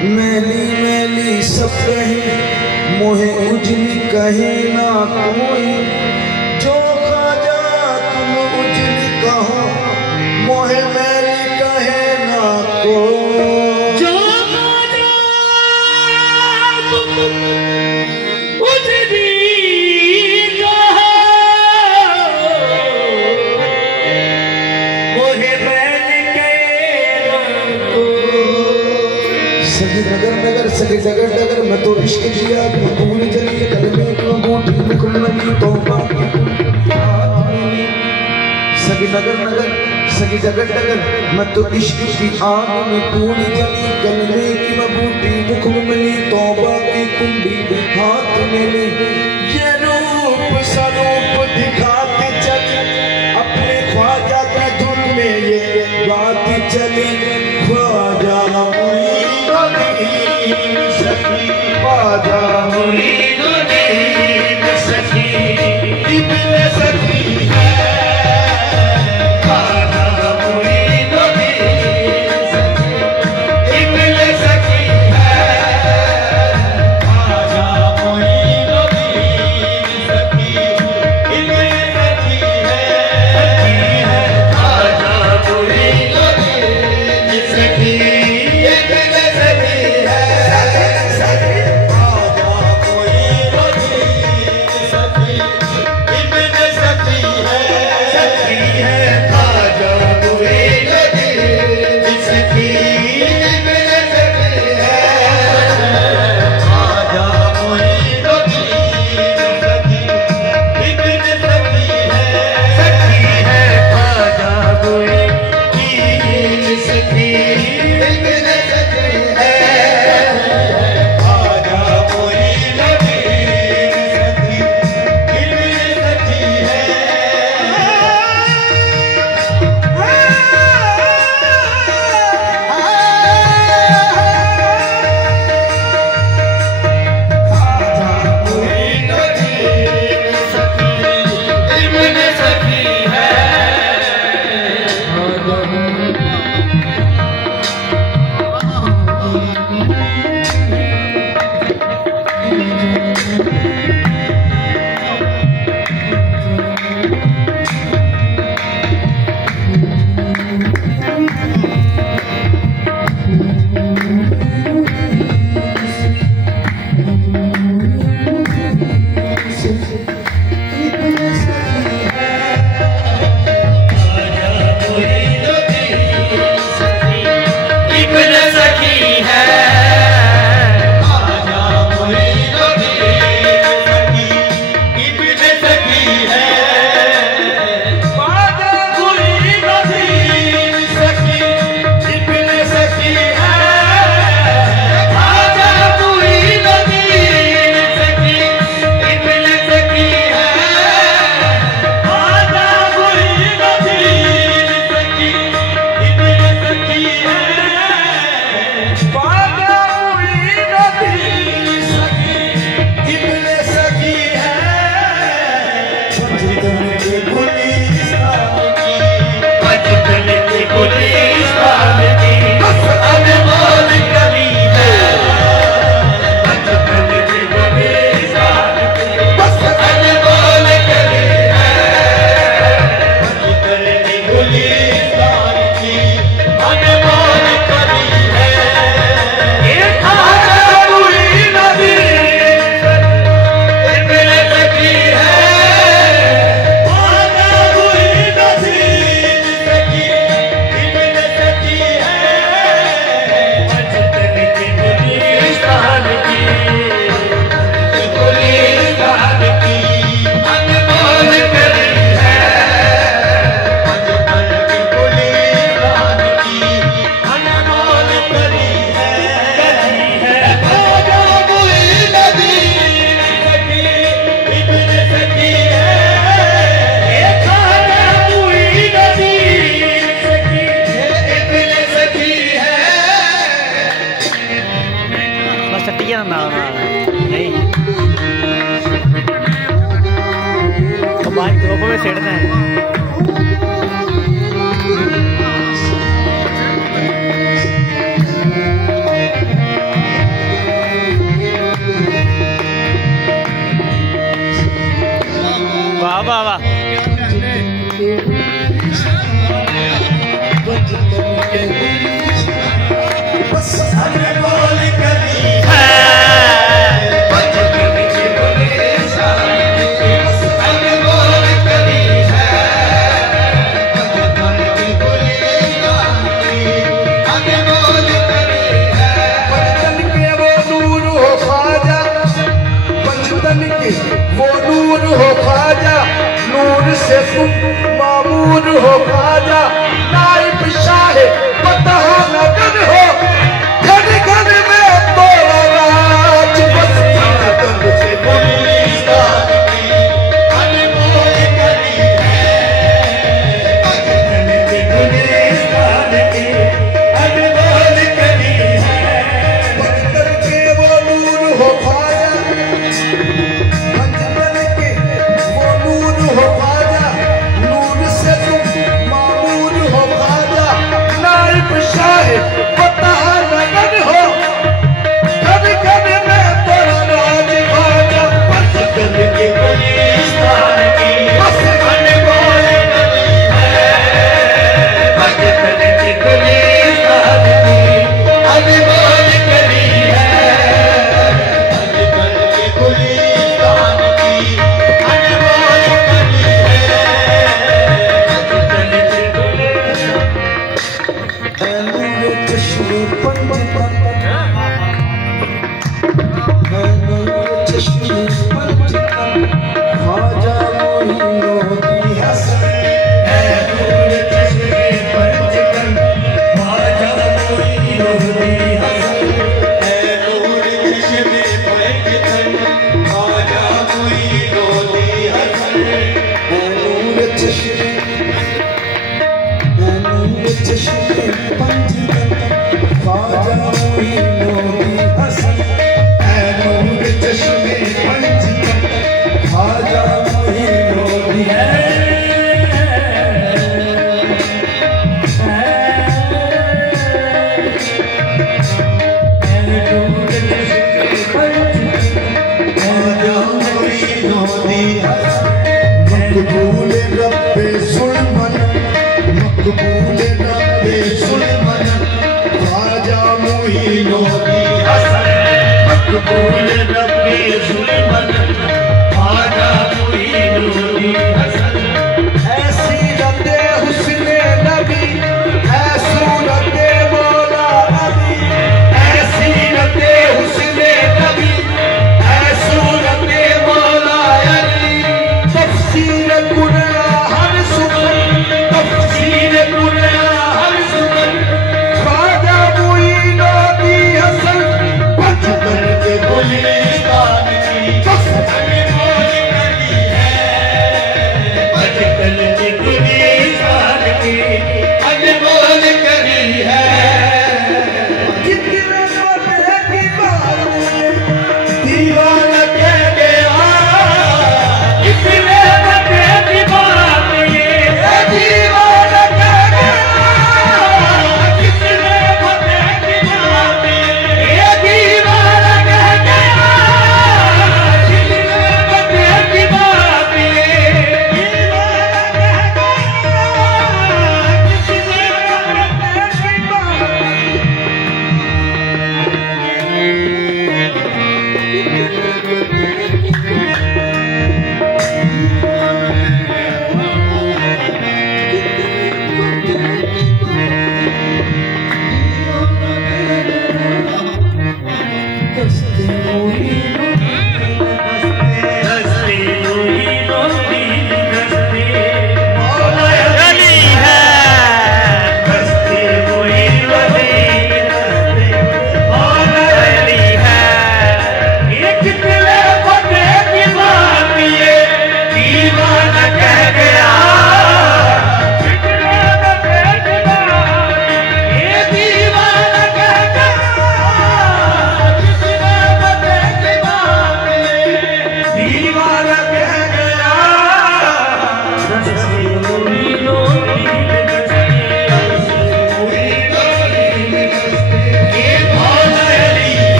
मैली मैली सब कहे मोहे उजली कहे ना कोई, जो ख्वाजा तुम उजली कहो मोहे मैली कहे ना कोई, जो ख्वाजा तुम उजली कहो मोहे मैली कहे ना कोई। सगी नगर नगर सगी जगर डगर मैं तो इश्क किया मैं भूल जली कलमे को बूटी मुकम्मली तौबा की सगी नगर नगर सगी जगर डगर मैं तो इश्क की आग में भूल जली कलमे की मैं बूटी मुकम्मली तौबा की कुंडी हाथ में ली ये रूप स्वरूप दिखाती चली अपने ख्वाजा की धुन में ये गाती चली ख्वाजा सखी ख्वाजा मुरीदुद्दीन सखी इब्ने सखी है ख्वाजा मुरीदुद्दीन सखी इब्ने सखी है ख्वाजा मुरीदुद्दीन सखी इब्ने सखी है ख्वाजा मुरीदुद्दीन सखी इब्ने सखी ग्रुप में सेड़ना है। से तुम मामूर हो ख्वाजा नाइब शाह फतह नगर हो घर घर में तोड़ा राज बस्ती नगर से गुलिस्तान की अनमोल कली है गुलिस्तान की अनमोल कली है बचपन के वो नूर हो ख्वाजा बचपन के वो नूर हो ख्वाजा नूर से तुम मामूर हो ख्वाजा नाइब शाह फतह नगर हो घर घर में तोड़ा राज ख्वाजा बचपन के गुलिस्तान की अनमोल कली है बचपन के गुलिस्तान की अनमोल कली है बचपन के गुलिस्तान की अनमोल कली है बचपन के नूर चश्मे पंचतन नूर चश्मे पंचतन ख्वाजा मोइनुद्दीन हसन नूर चश्मे पंचतन ख्वाजा मोइनुद्दीन हसन नूर चश्मे पंचतन ख्वाजा मोइनुद्दीन हसन नूर चश्मे पंचतन ख्वाजा मोइनुद्दीन हसन नूर चश्मे पंचतन ख्वाजा मोइनुद्दीन मकबूल रब्बे सुलमन मकबूल रब्बे सुलमन ख्वाजा मोइनुद्दीन हसन मकबूल रब्बे सुलमन ख्वाजा मोइनुद्दीन हसन ऐसी रते हुस्ने नबी है सूरते मौला अली ऐसी रते हुस्ने नबी है सूरते मौला अली तफसीर कुरान हर सुबह तफसीर कुरान हर सुबह ख्वाजा मोइनुद्दीन हसन बचपन के गुलिस्तान की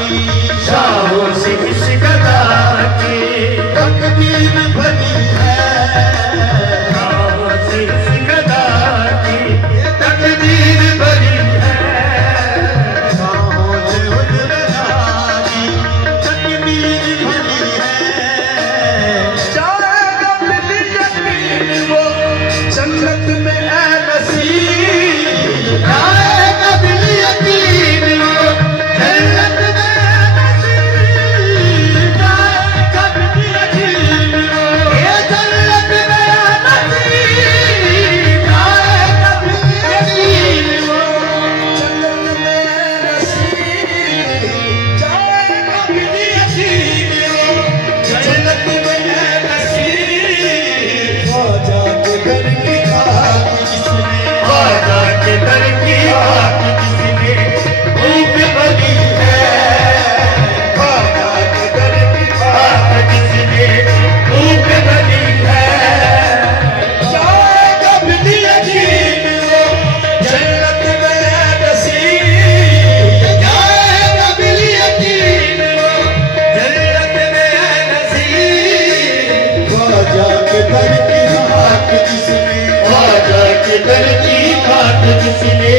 की शाहों से इस गदा की तकदीर बनी है, शाहों से इस गदा की तकदीर बनी है, शाहों से उस गदा की तकदीर बनी है। जाएगा बिल यकीन वो जन्नत में ऐ नसीब, जाएगा बिल यकीन वो जन्नत में ऐ नसीब, जाएगा बिल यकीन वो ये जन्नत में ऐ नसीब, जाएगा बिल यकीन वो जन्नत में ऐ नसीब, जाएगा बिल यकीन वो जन्नत में ऐ नसीब। ख्वाजा के घर की खाक जिसने, ख्वाजा के दर की खाक जिसने धूप बनी है, ख्वाजा के घर की खाक खाक जिसने धूप बनी है, जाएगा बिल यकीन वो जन्नत में ऐ नसीब, जाएगा बिल यकीन वो जन्नत में ऐ नसीब। ख्वाजा के घर की खाक जिसने, ख्वाजा के दर की खाक जिसने